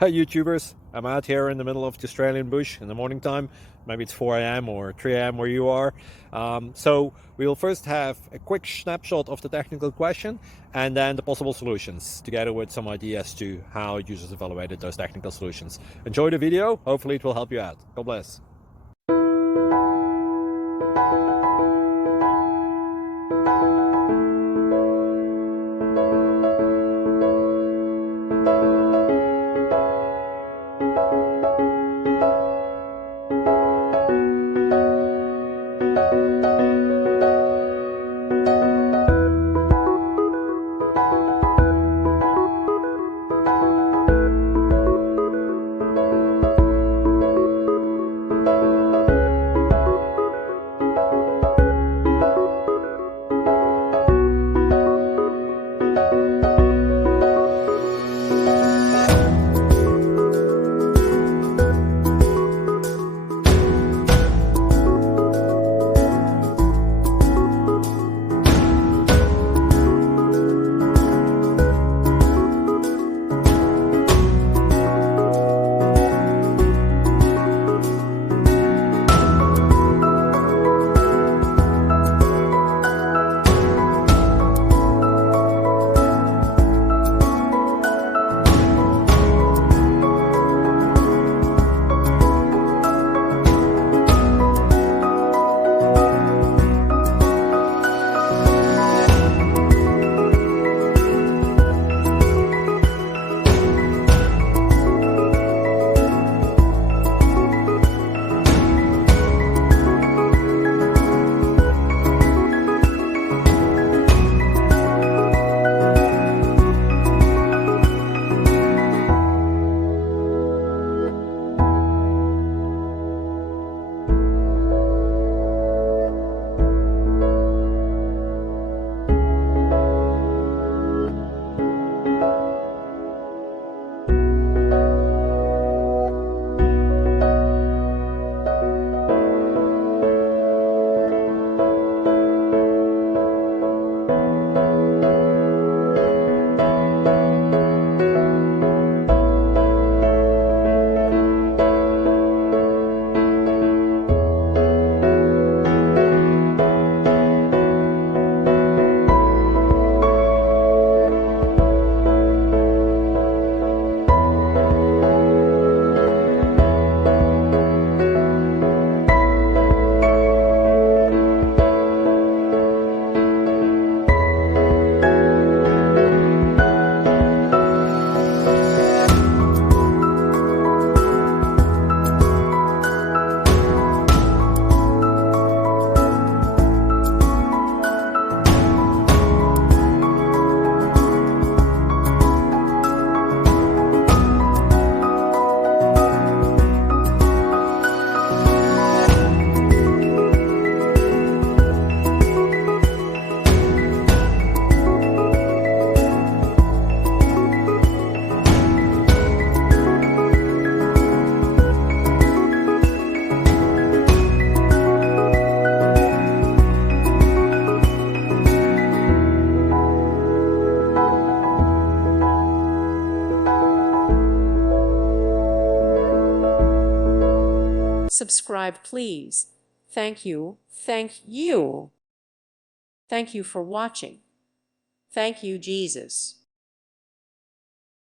Hey YouTubers, I'm out here in the middle of the Australian bush in the morning time. Maybe it's 4 a.m. or 3 a.m. where you are. So we will first have a quick snapshot of the technical question and then the possible solutions, together with some ideas to how users evaluated those technical solutions. Enjoy the video, hopefully it will help you out. God bless. Subscribe, please. Thank you. Thank you. Thank you for watching. Thank you, Jesus.